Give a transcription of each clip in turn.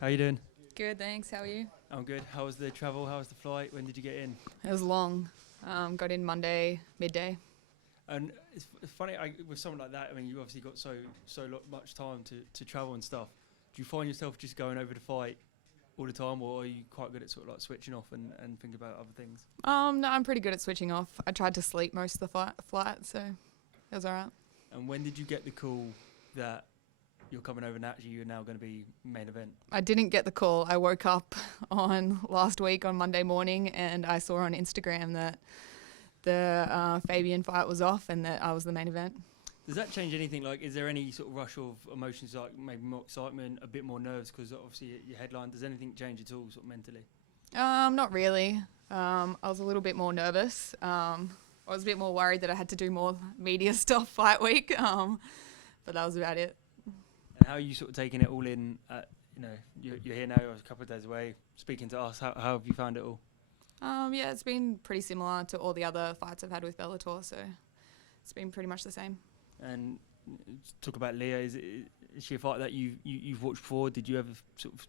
How you doing? Good, thanks. How are you? I'm good. How was the travel? How was the flight? When did you get in? It was long. Got in Monday midday. And it's funny with someone like that. I mean, you obviously got much time to travel and stuff. Do you find yourself just going over the fight all the time, or are you quite good at sort of like switching off and thinking about other things? No, I'm pretty good at switching off. I tried to sleep most of the flight, so it was alright. And when did you get the call that you're coming over and actually you're now going to be main event? I didn't get the call. I woke up on last week on Monday morning and I saw on Instagram that the Fabian fight was off and that I was the main event. Does that change anything? Like, is there any sort of rush of emotions, like maybe more excitement, a bit more nerves because obviously your headline? Does anything change at all, sort of mentally? Not really. I was a little bit more nervous. I was a bit more worried that I had to do more media stuff fight week, but that was about it. And how are you sort of taking it all in? You're here now, a couple of days away, speaking to us. How have you found it all? Yeah, it's been pretty similar to all the other fights I've had with Bellator, so it's been pretty much the same. And talk about Leah. Is she a fight that you've watched before? Did you have a sort of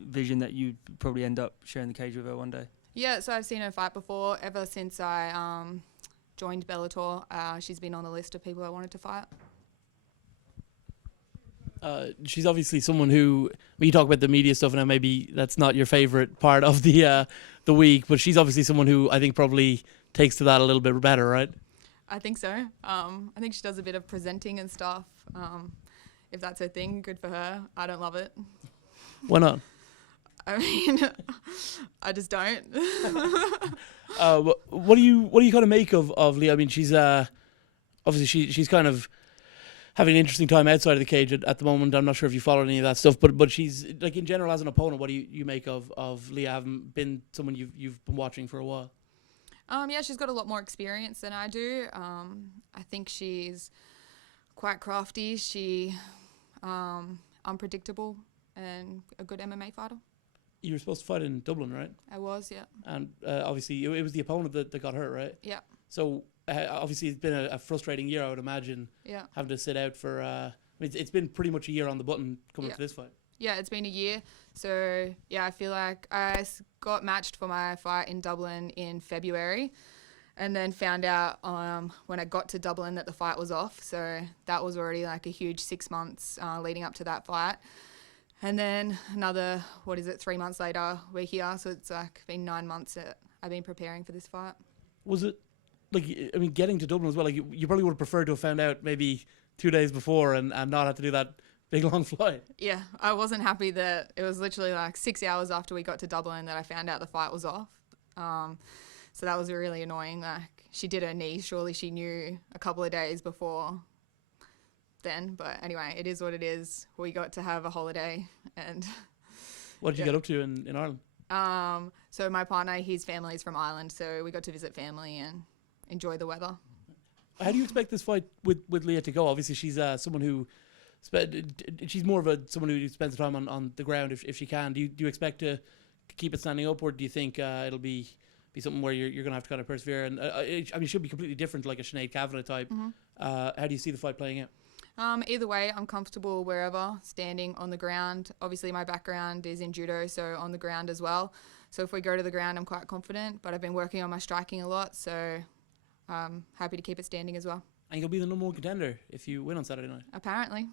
vision that you'd probably end up sharing the cage with her one day? Yeah, so I've seen her fight before. Ever since I joined Bellator, she's been on the list of people I wanted to fight. She's obviously someone who, when you talk about the media stuff now, maybe that's not your favourite part of the week, but she's obviously someone who I think probably takes to that a little bit better, right? I think so. I think she does a bit of presenting and stuff. If that's her thing, good for her. I don't love it. Why not? I mean, I just don't. What do you kind of make of Leah? I mean, she's obviously she's kind of having an interesting time outside of the cage at the moment. I'm not sure if you follow any of that stuff, but she's, like, in general as an opponent, what do you make of Leah, having been someone you've been watching for a while? Yeah, she's got a lot more experience than I do. I think she's quite crafty. She unpredictable and a good MMA fighter. You were supposed to fight in Dublin, right? I was, yeah. And obviously it was the opponent that got hurt, right? Yeah. So obviously it's been a frustrating year, I would imagine. Yeah. Having to sit out for. It's been pretty much a year on the button coming up to this fight. Yeah, it's been a year. So, yeah, I feel like I got matched for my fight in Dublin in February and then found out when I got to Dublin that the fight was off. So that was already like a huge 6 months leading up to that fight. And then another, 3 months later, we're here. So it's like been 9 months that I've been preparing for this fight. Was it, like, I mean, getting to Dublin as well, like, you probably would have preferred to have found out maybe 2 days before and not have to do that big long flight. Yeah, I wasn't happy that it was literally like 6 hours after we got to Dublin that I found out the fight was off. So that was really annoying. Like, she did her knee. Surely she knew a couple of days before then. But anyway, it is what it is. We got to have a holiday. And what did you get up to in Ireland? So my partner, his family is from Ireland. So we got to visit family and enjoy the weather. How do you expect this fight with Leah to go? Obviously, she's someone who... she's more of someone who spends the time on the ground if she can. Do you expect to keep it standing up, or do you think it'll be something where you're going to have to kind of persevere? And I mean, it should be completely different, like a Sinead Kavanagh type. Mm-hmm. How do you see the fight playing out? Either way, I'm comfortable wherever, standing on the ground. Obviously, my background is in judo, so on the ground as well. So if we go to the ground, I'm quite confident. But I've been working on my striking a lot, so I'm happy to keep it standing as well. And you'll be the number one contender if you win on Saturday night. Apparently.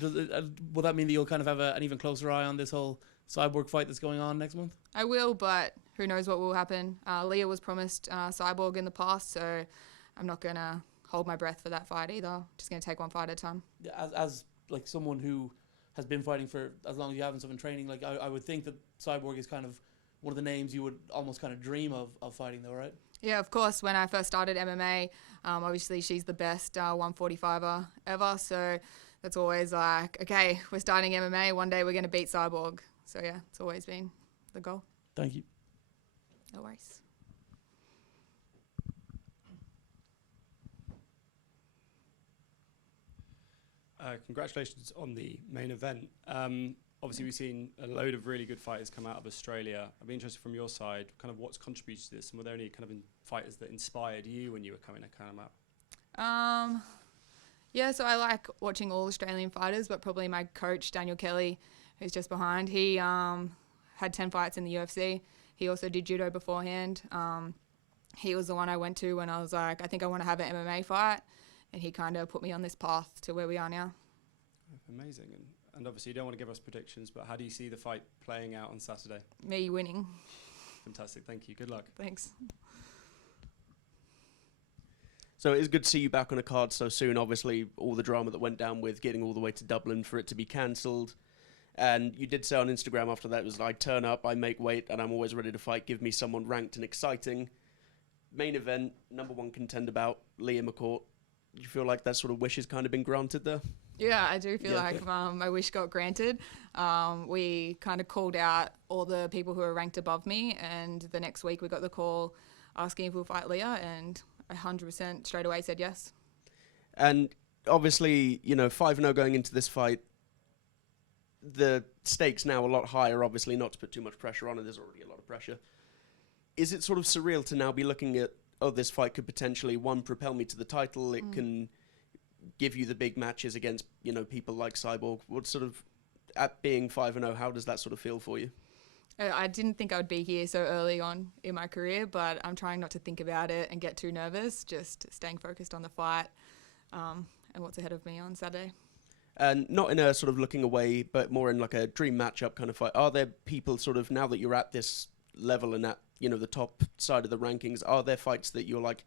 Will that mean that you'll kind of have an even closer eye on this whole Cyborg fight that's going on next month? I will, but who knows what will happen. Leah was promised Cyborg in the past, so I'm not going to hold my breath for that fight either. Just going to take one fight at a time. As like someone who has been fighting for as long as you have and stuff in training, like I would think that Cyborg is kind of one of the names you would almost kind of dream of fighting though, right? Yeah, of course. When I first started MMA, obviously she's the best 145er ever, so that's always like, okay, we're starting MMA, one day we're going to beat Cyborg. So yeah, it's always been the goal. Thank you. No worries. Congratulations on the main event. Obviously, we've seen a load of really good fighters come out of Australia. I'd be interested from your side, kind of what's contributed to this, and were there any kind of fighters that inspired you when you were coming to come out? Yeah, so I like watching all Australian fighters, but probably my coach, Daniel Kelly, who's just behind. He had 10 fights in the UFC. He also did judo beforehand. He was the one I went to when I was like, I think I want to have an MMA fight. And he kind of put me on this path to where we are now. Amazing. And obviously you don't want to give us predictions, but how do you see the fight playing out on Saturday? Me winning. Fantastic. Thank you. Good luck. Thanks. So it is good to see you back on a card so soon. Obviously, all the drama that went down with getting all the way to Dublin for it to be cancelled. And you did say on Instagram after that, it was like, turn up, I make weight, and I'm always ready to fight. Give me someone ranked and exciting. Main event, #1 contender bout, Leah McCourt. Do you feel like that sort of wish has kind of been granted there? Yeah, I do feel like my wish got granted. We kind of called out all the people who were ranked above me, and the next week we got the call asking if we'll fight Leah, and 100% straight away said yes. And obviously, 5-0 going into this fight, the stakes now a lot higher, obviously, not to put too much pressure on it. There's already a lot of pressure. Is it sort of surreal to now be looking at, this fight could potentially, one, propel me to the title, it can give you the big matches against, people like Cyborg. What sort of, at being 5-0, how does that sort of feel for you? I didn't think I would be here so early on in my career, but I'm trying not to think about it and get too nervous, just staying focused on the fight and what's ahead of me on Saturday. And not in a sort of looking away, but more in like a dream matchup kind of fight. Are there people sort of, now that you're at this level and at, the top side of the rankings, are there fights that you're like,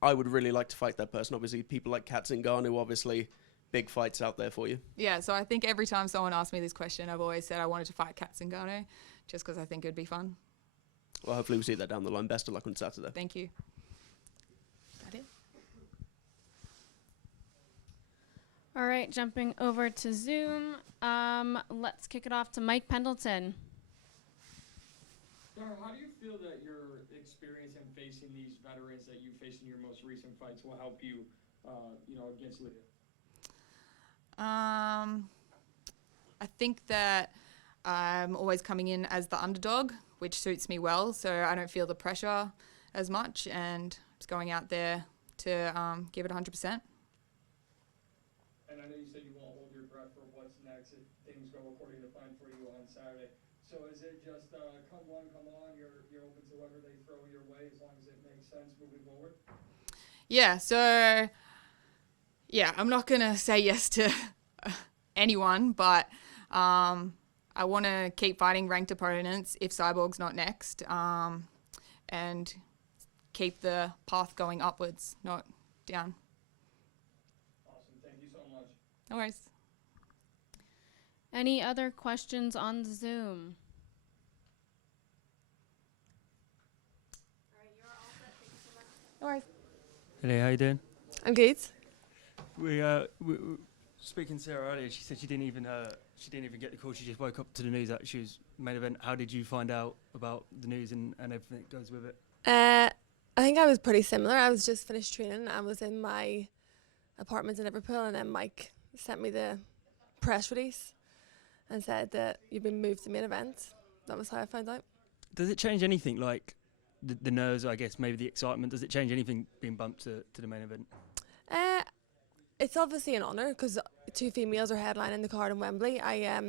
I would really like to fight that person? Obviously, people like Kat Zingano, obviously, big fights out there for you. Yeah, so I think every time someone asks me this question, I've always said I wanted to fight Kat Zingano, just because I think it would be fun. Well, hopefully we'll see that down the line. Best of luck on Saturday. Thank you. That it? All right, jumping over to Zoom. Let's kick it off to Mike Pendleton. Sara, how do you feel that your experience in facing these veterans that you faced in your most recent fights will help you, against Leah? I think that I'm always coming in as the underdog, which suits me well, so I don't feel the pressure as much, and just going out there to give it 100%. And I know you said you won't hold your breath for what's next if things go according to plan for you on Saturday. So is it just come on, you're open to whatever they throw your way as long as it makes sense moving forward? Yeah, so I'm not going to say yes to anyone, but I want to keep fighting ranked opponents if Cyborg's not next, and keep the path going upwards, not down. Awesome. Thank you so much. No worries. Any other questions on Zoom? No worries. Hey, how you doing? I'm good. We were speaking to Sara earlier. She said she didn't even get the call. She just woke up to the news that she was main event. How did you find out about the news and everything that goes with it? I think I was pretty similar. I was just finished training. I was in my apartment in Liverpool, and then Mike sent me the press release and said that you've been moved to main event. That was how I found out. Does it change anything, like the nerves, I guess, maybe the excitement? Does it change anything being bumped to the main event? It's obviously an honour because 2 females are headlining the card in Wembley. I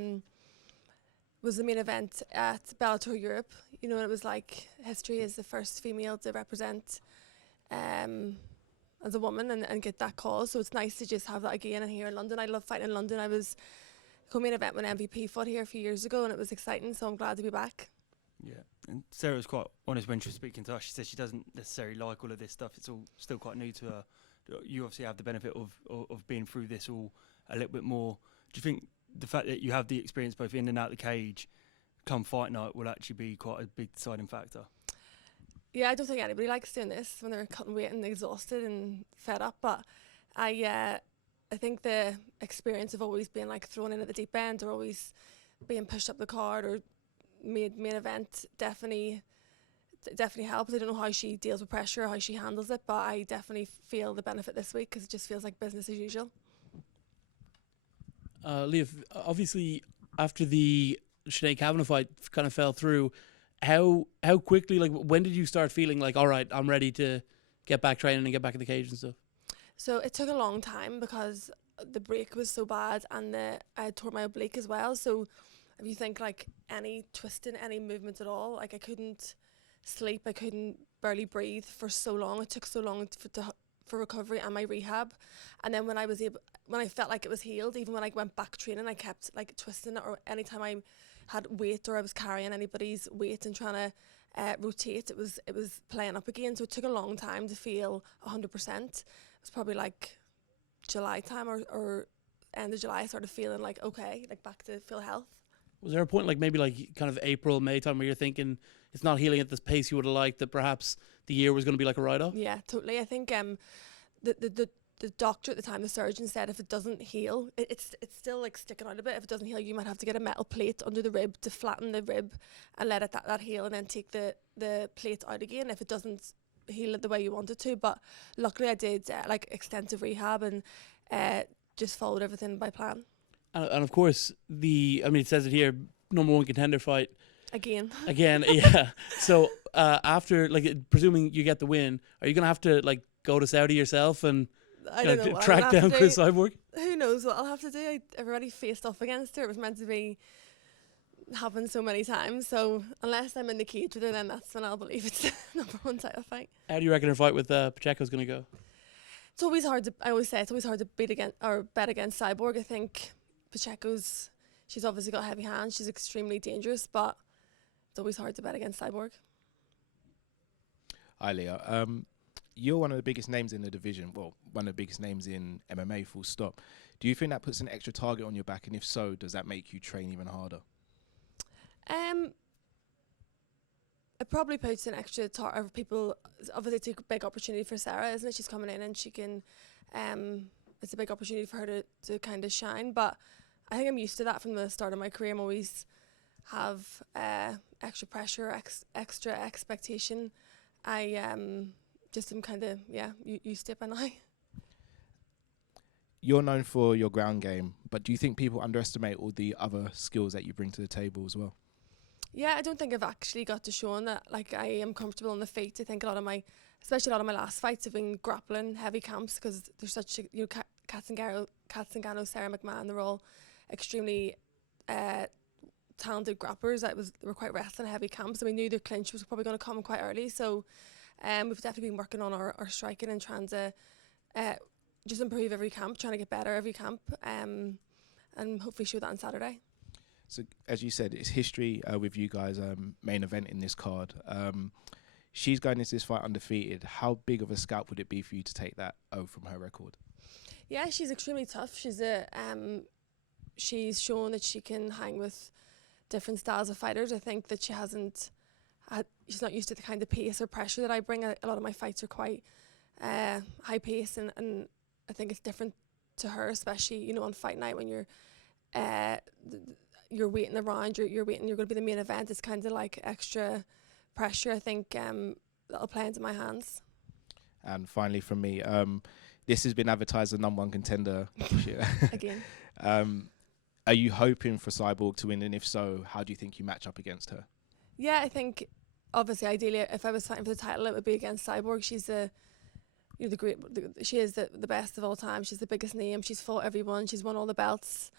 was the main event at Bellator Europe. And it was like history as the first female to represent as a woman and get that call. So it's nice to just have that again and here in London. I love fighting in London. I was co-main event when MVP fought here a few years ago, and it was exciting, so I'm glad to be back. Yeah, and Sarah was quite honest when she was speaking to us. She said she doesn't necessarily like all of this stuff. It's all still quite new to her. You obviously have the benefit of being through this all a little bit more. Do you think the fact that you have the experience both in and out the cage, come fight night, will actually be quite a big deciding factor? Yeah, I don't think anybody likes doing this when they're cutting weight and exhausted and fed up, but I think the experience of always being like thrown in at the deep end or always being pushed up the card or main event definitely helps. I don't know how she deals with pressure, how she handles it, but I definitely feel the benefit this week because it just feels like business as usual. Leah, obviously after the Sinead Kavanagh fight kind of fell through, how quickly, like when did you start feeling like, all right, I'm ready to get back training and get back in the cage and stuff? So it took a long time because the break was so bad, and I tore my oblique as well. So if you think like any twisting, any movement at all, like I couldn't sleep, I couldn't barely breathe for so long. It took so long for recovery and my rehab. And then when I felt like it was healed, even when I went back training, I kept like twisting it, or anytime I had weight or I was carrying anybody's weight and trying to rotate, it was playing up again. So it took a long time to feel 100%. It was probably like July time or end of July, I started feeling like okay, like back to full health. Was there a point like maybe like kind of April, May time where you're thinking it's not healing at this pace you would have liked, that perhaps the year was going to be like a write-off? Yeah, totally. I think the doctor at the time, the surgeon, said if it doesn't heal, it's still like sticking out a bit. If it doesn't heal, you might have to get a metal plate under the rib to flatten the rib and let it that heal, and then take the plate out again if it doesn't heal it the way you want it to. But luckily I did like extensive rehab and just followed everything by plan. And of course, it says it here, #1 contender fight. Again, yeah. So after, like, presuming you get the win, are you going to have to, like, go to Saudi yourself and I don't know what track I'll down have to Chris do. Cyborg? Who knows what I'll have to do. I've already faced off against her. It was meant to be happened so many times. So unless I'm in the cage with her, then that's when I'll believe it's the #1 title fight. How do you reckon her fight with Pacheco's going to go? It's always hard to. I always say it's always hard to bet against Cyborg. I think Pacheco's. She's obviously got heavy hands. She's extremely dangerous, but it's always hard to bet against Cyborg. Hi, Leah. You're one of the biggest names in the division. Well, one of the biggest names in MMA, full stop. Do you think that puts an extra target on your back? And if so, does that make you train even harder? It probably puts an extra target. People, obviously, it's a big opportunity for Sara, isn't it? She's coming in and she can. It's a big opportunity for her to kind of shine. But I think I'm used to that from the start of my career. I'm always have extra pressure, extra expectation. I just am kind of used to it by now. You're known for your ground game, but do you think people underestimate all the other skills that you bring to the table as well? Yeah, I don't think I've actually got to show that. Like, I am comfortable on the feet. I think especially a lot of my last fights have been grappling heavy camps, because there's such Kat Zingano, Sara McMahon, they're all extremely talented grapplers. They were quite wrestling heavy camps, and we knew the clinch was probably going to come quite early. So we've definitely been working on our striking and trying to just improve every camp, trying to get better every camp, and hopefully show that on Saturday. So, as you said, it's history with you guys, main event in this card. She's going into this fight undefeated. How big of a scalp would it be for you to take that from her record? Yeah, she's extremely tough. She's shown that she can hang with different styles of fighters. I think that she's not used to the kind of pace or pressure that I bring. A lot of my fights are quite high pace, and I think it's different to her, especially on fight night when you're waiting around, you're waiting, you're going to be the main event. It's kind of like extra pressure. I think that'll play into my hands. And finally, from me, this has been advertised as the #1 contender. Again. Are you hoping for Cyborg to win? And if so, how do you think you match up against her? Yeah, I think obviously, ideally, if I was fighting for the title, it would be against Cyborg. She's she is the best of all time. She's the biggest name. She's fought everyone. She's won all the belts.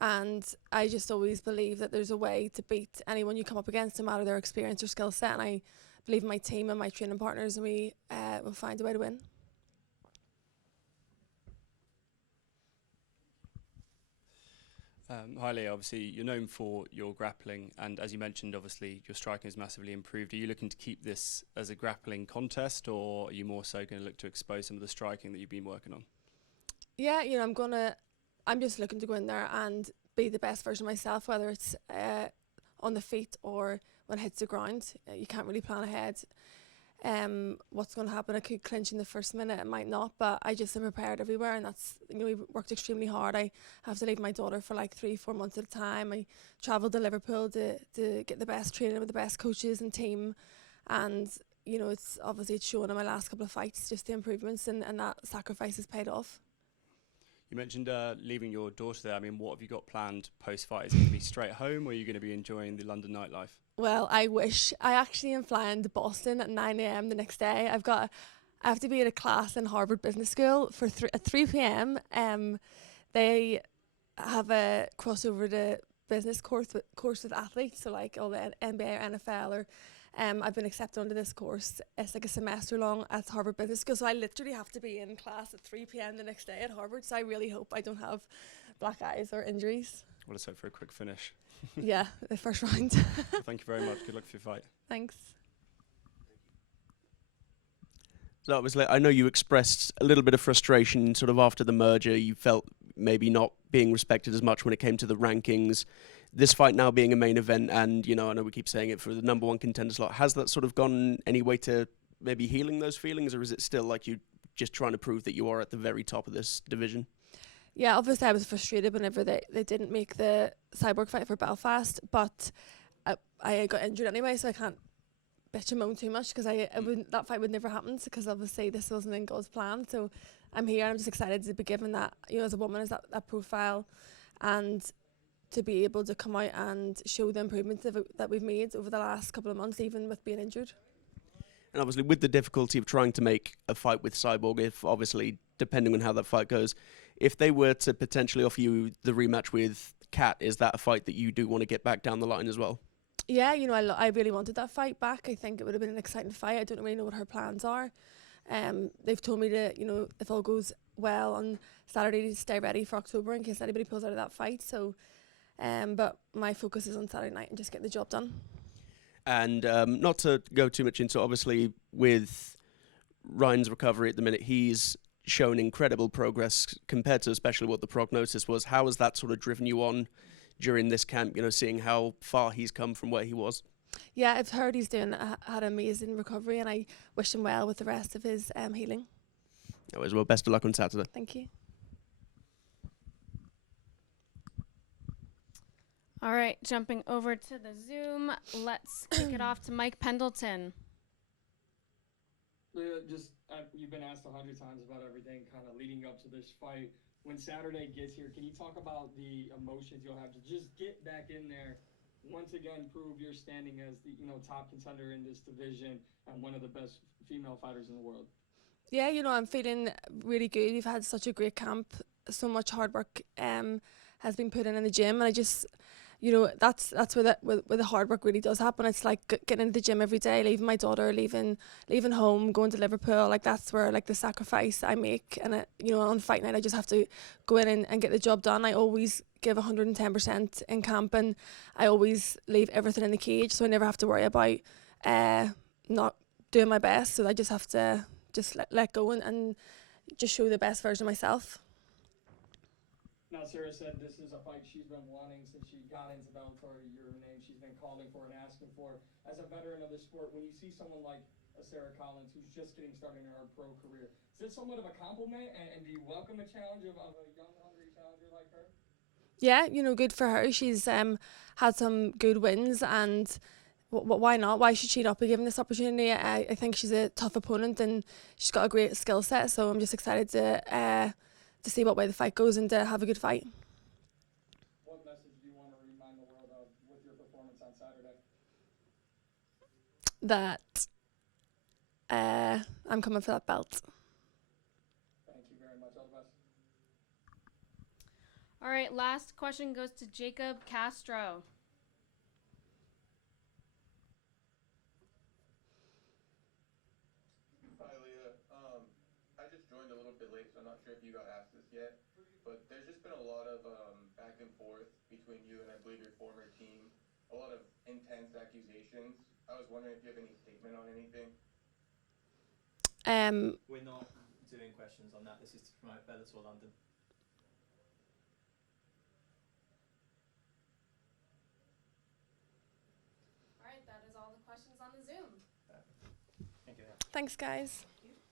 And I just always believe that there's a way to beat anyone you come up against, no matter their experience or skill set. And I believe in my team and my training partners, and we will find a way to win. Hi, Leah. Obviously, you're known for your grappling, and as you mentioned, obviously, your striking has massively improved. Are you looking to keep this as a grappling contest, or are you more so going to look to expose some of the striking that you've been working on? Yeah, I'm just looking to go in there and be the best version of myself, whether it's on the feet or when it hits the ground. You can't really plan ahead what's going to happen. I could clinch in the first minute, it might not, but I just am prepared everywhere, and that's, we worked extremely hard. I have to leave my daughter for like 3-4 months at a time. I travelled to Liverpool to get the best training with the best coaches and team, and it's shown in my last couple of fights, just the improvements, and that sacrifice has paid off. You mentioned leaving your daughter there. I mean, what have you got planned post-fight? Is it going to be straight home, or are you going to be enjoying the London nightlife? Well, I wish. I actually am flying to Boston at 9 a.m. the next day. I have to be at a class in Harvard Business School for at 3 p.m. they have a crossover to business course with athletes, so like all the NBA or NFL or I've been accepted onto this course. It's like a semester long at Harvard Business School, so I literally have to be in class at 3 p.m. the next day at Harvard, so I really hope I don't have black eyes or injuries. Well, let's hope for a quick finish. Yeah, the first round. Well, thank you very much. Good luck for your fight. Thanks. So obviously, I know you expressed a little bit of frustration sort of after the merger. You felt maybe not being respected as much when it came to the rankings. This fight now being a main event, and I know we keep saying it, for the number one contender slot, has that sort of gone any way to maybe healing those feelings, or is it still like you just trying to prove that you are at the very top of this division? Yeah, obviously I was frustrated whenever they didn't make the Cyborg fight for Belfast, but I got injured anyway, so I can't bitch and moan too much, because that fight would never happen, because obviously this wasn't in God's plan. So I'm here, and I'm just excited to be given that, as a woman, as that profile, and to be able to come out and show the improvements that we've made over the last couple of months, even with being injured. And obviously with the difficulty of trying to make a fight with Cyborg, if obviously depending on how that fight goes, if they were to potentially offer you the rematch with Kat, is that a fight that you do want to get back down the line as well? Yeah, I really wanted that fight back. I think it would have been an exciting fight. I don't really know what her plans are. They've told me to, if all goes well on Saturday, to stay ready for October in case anybody pulls out of that fight. So, but my focus is on Saturday night and just getting the job done. And not to go too much into, obviously, with Ryan's recovery at the minute, he's shown incredible progress compared to especially what the prognosis was. How has that sort of driven you on during this camp, seeing how far he's come from where he was? Yeah, I've heard he's had an amazing recovery, and I wish him well with the rest of his healing. As well, best of luck on Saturday. Thank you. All right, jumping over to the Zoom, let's kick it off to Mike Pendleton. Leah, you've been asked 100 times about everything kind of leading up to this fight. When Saturday gets here, can you talk about the emotions you'll have to just get back in there, once again prove your standing as the top contender in this division and one of the best female fighters in the world? Yeah, I'm feeling really good. We've had such a great camp. So much hard work has been put in the gym, and I just, that's where the hard work really does happen. It's like getting into the gym every day, leaving my daughter, leaving home, going to Liverpool. Like, that's where the sacrifice I make. And on fight night, I just have to go in and get the job done. I always give 110% in camp, and I always leave everything in the cage, so I never have to worry about not doing my best. So I just have to let go and just show the best version of myself. Now, Sara said this is a fight she's been wanting since she got into Bellator. Your name she's been calling for and asking for. As a veteran of the sport, when you see someone like a Sara Collins who's just getting started in her pro career, is this somewhat of a compliment? And do you welcome a challenge of a young, hungry challenger like her? Yeah, good for her. She's had some good wins, and why not? Why should she not be given this opportunity? I think she's a tough opponent, and she's got a great skill set. So I'm just excited to see what way the fight goes and to have a good fight. What message do you want to remind the world of with your performance on Saturday? That I'm coming for that belt. Thank you very much. All the best. All right, last question goes to Jacob Castro. Hi, Leah. I just joined a little bit late, so I'm not sure if you got asked this yet, but there's just been a lot of back and forth between you and I believe your former team, a lot of intense accusations. I was wondering if you have any statement on anything. We're not doing questions on that. This is to promote Bellator London. All right, that is all the questions on the Zoom. Thank you. Thanks, guys.